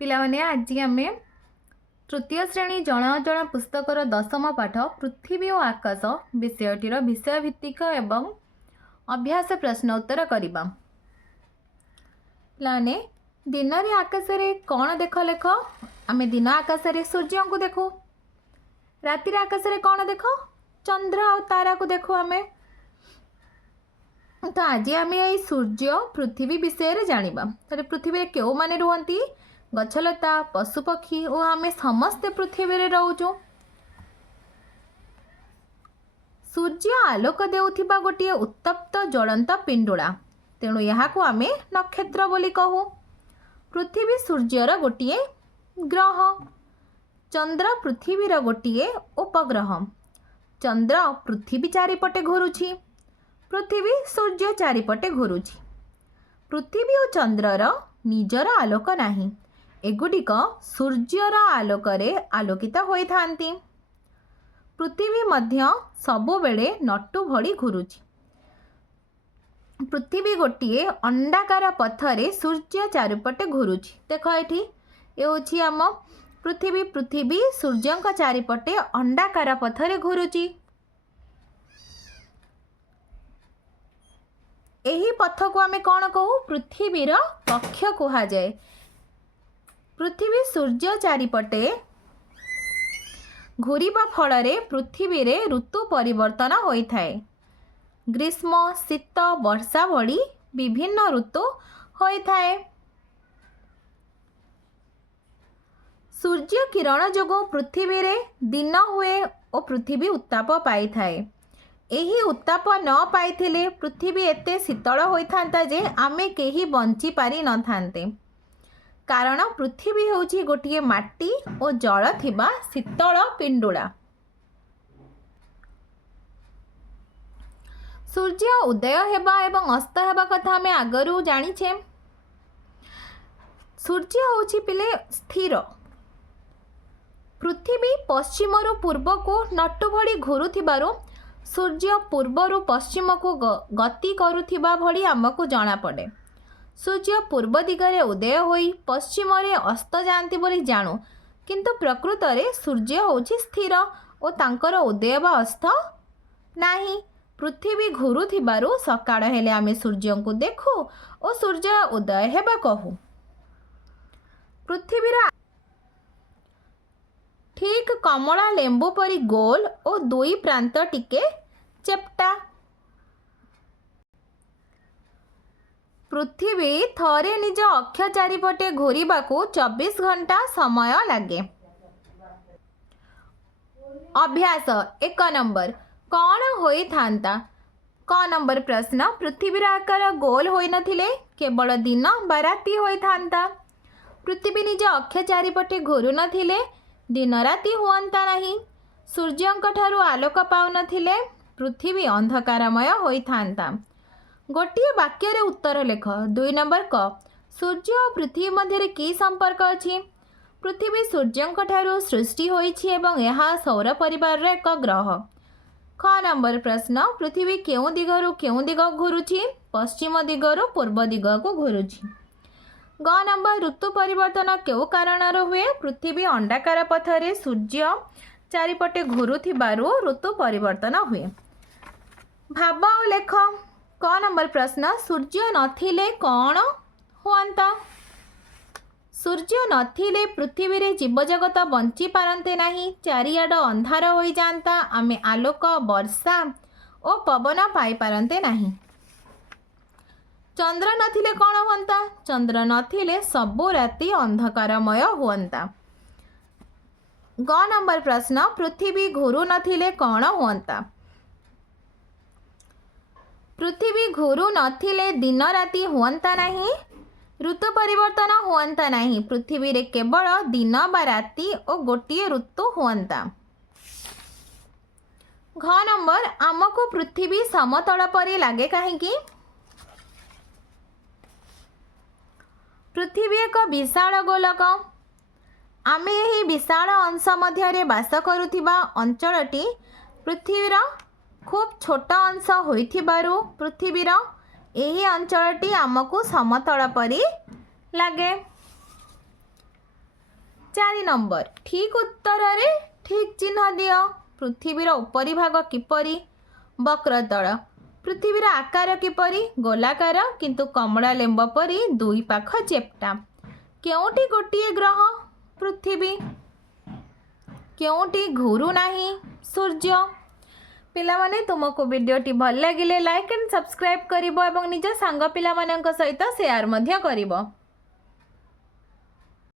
पिलाने आज आम तृतीय श्रेणी जन अजन पुस्तकर दशम पाठ पृथ्वी और आकाश विषयटीर विषयभित्तिक एवं अभ्यास प्रश्न उत्तर करवा। पिलाने दिन रे आकाश रे कौन देख लेख। आम दिन आकाश रे सूर्य को देखू, राति आकाश रे कौन देख चंद्र और तारा को देखू आमे। तो आज आम ये सूर्य पृथ्वी विषय जानिबा। तो पृथ्वी रे केउ माने रुहंती, गछलता, पशुपक्षी और आम समस्ते पृथ्वी रे रहूचु। सूर्य आलोक देउथिबा गोटे उत्तप्त ज्वलंत पिंडुला, तेणु यहाँ को आम नक्षत्र बोली कहू। पृथ्वी सूर्यर गोटे ग्रह, चंद्र पृथ्वीर गोटे उपग्रह। चंद्र पृथ्वी चारिपटे घुरुछि, पृथ्वी सूर्य चारिपटे घुरुछि। पृथ्वी और चंद्रर निजर आलोक नाही, एगुड़िक सूर्यर आलोकरे आलोकित होइथांती। पृथ्वी मध्य सबुबेले नटु भली घुरुछि। पृथ्वी गोटे अंडाकार पथरे सूर्य चारिपटे घुरुछि। देख एठी ए होछि आम पृथ्वी। पृथ्वी सूर्यंक चारिपटे अंडाकार पथरे घुरुछि। एही पथ को आमे कौन कहू? पृथ्वीर कक्ष कहा जाए। पृथ्वी सूर्य चारिपटे घूरिबा फलरे पृथ्वी रे ऋतु परिवर्तन होइथाए। ग्रीष्म, शीत, वर्षा भली विभिन्न ऋतु होइथाए। सूर्य किरण जोगो पृथ्वी रे दिन हुए और पृथ्वी उत्ताप पाई थाए। एही उत्ताप न पाइथिले पृथ्वी एते शीतल होइथांता जे आमे केही बंची पारि न थांते, कारण पृथ्वी होउची गोटिए माटी और जल थिबा शीतल पिंडुला। सूर्य उदय हेबा एवं अस्त हेबा कथा आमे आगरू जानिछे। सूर्य होउची पिले स्थिर। पृथ्वी पश्चिमरु पूर्व को नटु भली घुरुथिबारु सूर्य पूर्वरु पश्चिम को गति करुथिबा भली आमको जଣା पड़े। सूर्य पूर्व दिगरे उदय होई पश्चिम रे अस्त जाती बोली जानू, किंतु प्रकृत रे सूर्य होउची स्थिर और तांकर उदय बा अस्त नाही। पृथ्वी घुरुथिबारु सकाळ हेले आमे सूर्य को देखू और सूर्य उदय हेबा कहू। पृथ्वीर ठीक कमला लेंबू परी गोल और दुई प्रांत टिके चेप्टा। पृथ्वी थरे निज अक्ष चारिपटे घूरिबा को 24 घंटा समय लगे। अभ्यास 1 नंबर कौन होई थांता? क नंबर प्रश्न पृथ्वीर आकार गोल होई नथिले केवल दिन बा राति होई थांता। पृथ्वी निज अक्ष चारिपटे घूरु नथिले दिन राति हुअंता नहीं। सूर्यंक ठारू आलोक पाउ नथिले पृथ्वी अंधकारमय होई थांता। गोटिए वाक्य रे उत्तर लेख। 2 नंबर क सूर्य और पृथ्वी मध्य की संपर्क अछि? पृथ्वी सूर्यंक ठारू सृष्टि होइछि एवं यह सौर परिवार रे एक ग्रह। ख नंबर प्रश्न पृथ्वी केउ दिगरु केउ दिग घुरुछि? पश्चिम दिगरु पूर्व दिग को घुरुछि। ग नंबर ऋतु परिवर्तन केउ कारण हुए? पृथ्वी अंडाकार पथरे सूर्य चारिपटे घुरुथिबारु ऋतु परिवर्तन हुए। भाव और लेख। क नंबर प्रश्न सूर्य नथिले कौन हुअंता? सूर्य नथिले पृथ्वी रे जीवजगत बंची पारंते नहीं, चारियाड अंधार होई जानता, आमे आलोक, वर्षा और पवन पाई पारंते नहीं। चंद्र नथिले कौन हुअंता? चंद्र नथिले सबु राति अंधकारमय हुअंता। ग नंबर प्रश्न पृथ्वी घुरु नथिले कौन हुअंता? पृथ्वी घुरु नथिले दिन राति हुअंता नहीं, ऋतु परिवर्तन हुअंता नहीं। पृथ्वी रे केवल दिन बा राति और गोटिए ऋतु हुअंता। घ नंबर आमको पृथ्वी समतल परी लागे काहेकि? पृथ्वी एक विशाल गोलक। आमे यही विशाल अंश मध्य बास करुथिबा अंचलटी पृथ्वीर खूब छोट अंश होइथिबारु पृथ्वीर यही अंचलटी आमको समतल परी लगे। 4 नंबर ठीक उत्तर रे ठीक चिन्ह दियो। पृथ्वीर उपरी भाग किपरि? वक्रतल। पृथ्वीर आकार किपरि? गोलाकार किंतु कमला लेम्ब परी दुई पाख चेप्टा। केउटी गोटिए ग्रह? पृथ्वी। केउटी घूरू नाही? सूर्य। पिलामाने तुमको वीडियोटी भल लगिले लाइक एंड सब्सक्राइब करिवो एवं निज सांग पिलामानंक सहित शेयर मध्य करिवो।